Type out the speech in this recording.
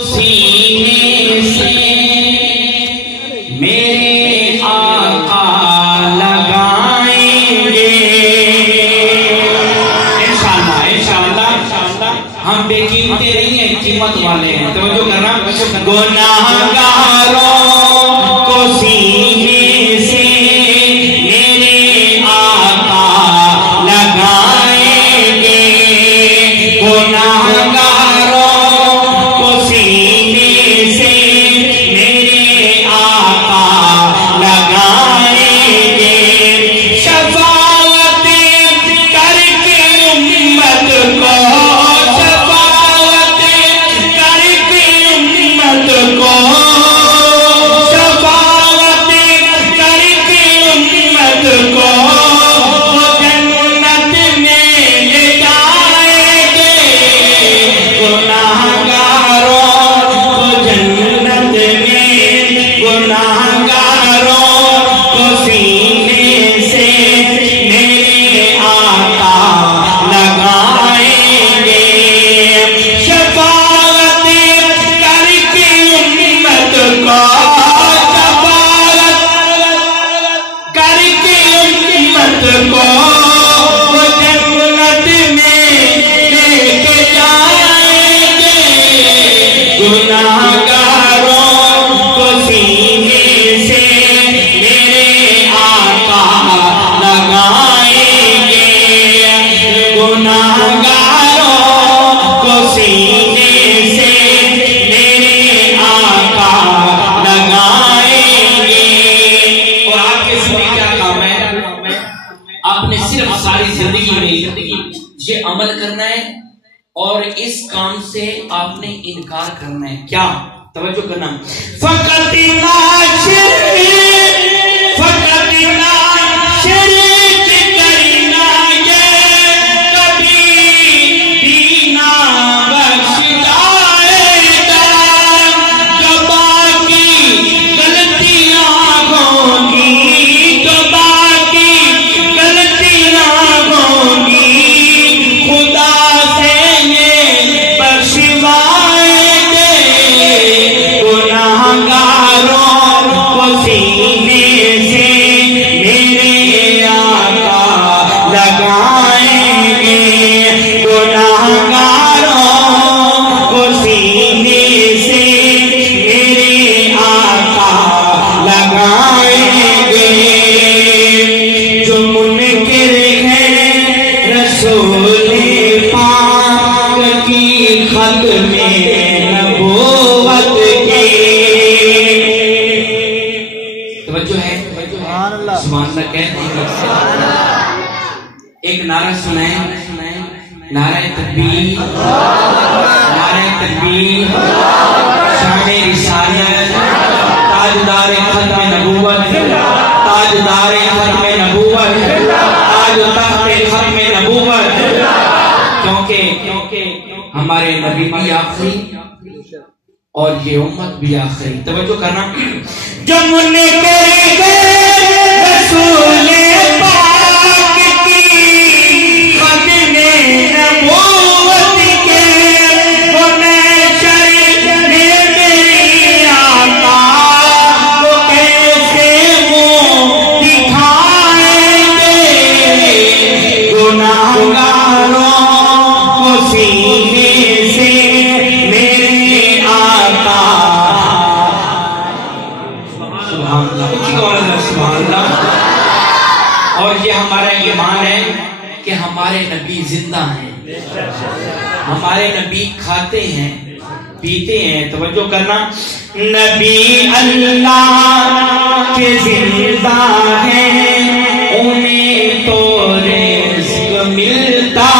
سینے سے میرے آقا لگائیں گے انشاءاللہ ہم بے قیمتے نہیں ہیں، قیمت والے ہیں۔ توجہ کرنا، گناہگاروں کو سینے سے میرے آقا لگائیں گے، گناہگاروں یہ عمل کرنا ہے اور اس کام سے آپ نے انکار کرنا ہے۔ کیا؟ توجہ کرنا، فقط ایک نعرہ سنائیں، نعرہ تکبیر، نعرہ تکبیر، شان رسالت، تاجدار ختم نبوت، تاجدار ختم نبوت، تاج و تخت ختم نبوت، کیونکہ ہمارے نبی بھی آخری اور یہ امت بھی آخری۔ توجہ کرنا، جب انہیں کہے گئے رسول پاک کی ختم نبوت کے وہ نیچر میں میری آقا وہ کیسے منہ دکھائیں گے، گناہگاروں کو سینے سے میرے آقا۔ سبحان اللہ۔ اور یہ ہمارا ایمان ہے کہ ہمارے نبی زندہ ہیں، ہمارے نبی کھاتے ہیں پیتے ہیں۔ توجہ کرنا، نبی اللہ کے زندہ ہیں، انہیں تو رزق ملتا